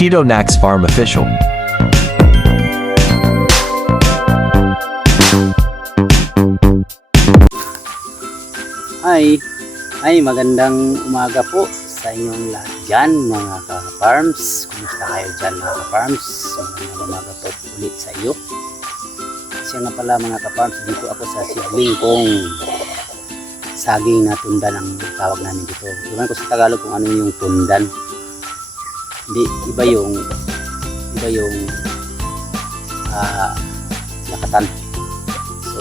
Tito Nax Farm Official. Ay, magandang umaga po sa inyong lahat dyan mga ka-farms. Kumusta kayo dyan mga ka-farms? Magandang umaga po ulit sa iyo. Kasi nga pala mga ka-farms, dito ako sa sibling kong saging na tundan ang tawag namin dito. Iwan ko sa Tagalog kung ano yung tundan. Hindi, iba yung lakatan. So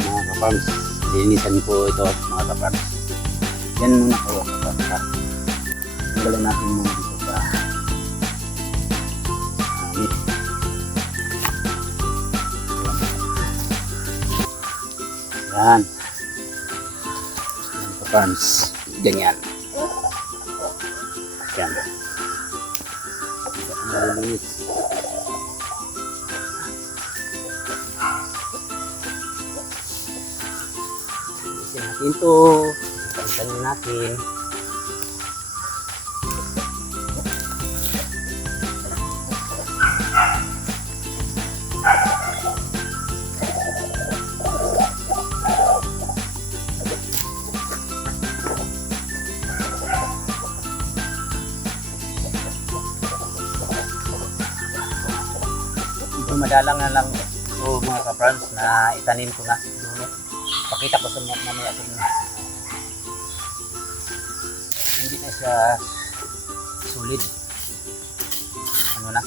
mga ka-farms, linisan po ito mga ka-farms. Yan muna kayo ka-farms. Tanggalin natin muna dito sa yan ka-farms, ganyan yan malinis. Natin ito, palitan natin. Ito madalang na lang ito mga ka-friends na itanim ko na dulo. Pakita ko sa mamaya sa inyo. Hindi na siya solid. Ano na?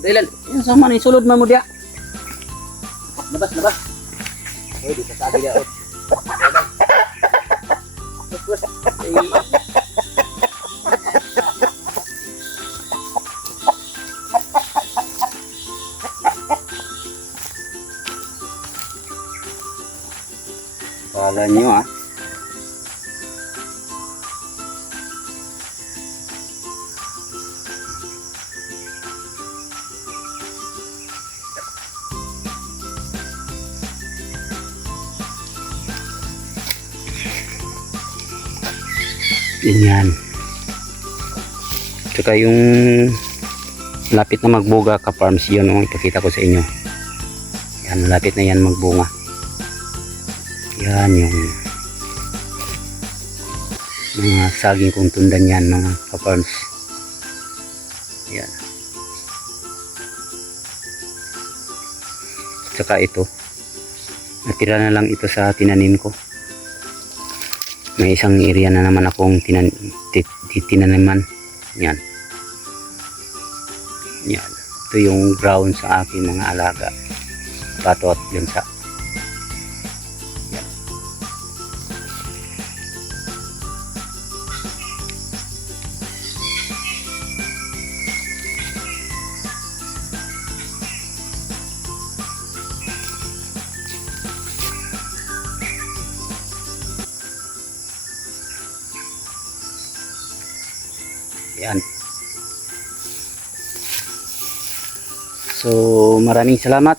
Dailan, yung sama ni sulod man mo dia. Labas. Oh, di sa dia. Terus. Kala nyo ah. Ganyan. Tsaka yung malapit na magbuga ka-farms, yun ang ipakita ko sa inyo. Yan, malapit na yan magbunga. Yan yung mga saging kong tundan yan mga ka-farms. Yan. Tsaka ito, natira na lang ito sa tinanim ko. May isang area na naman akong tinaniman. Yan. Yan. Ito yung ground sa aking mga alaga. Pato at gansa. Yan. Yan. So, maraming salamat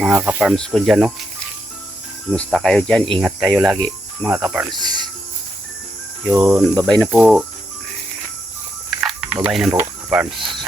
mga ka-farms ko dyan, no? Kumusta kayo dyan? Ingat kayo lagi mga ka-farms. Yun, babay na po. Babay na po ka-farms.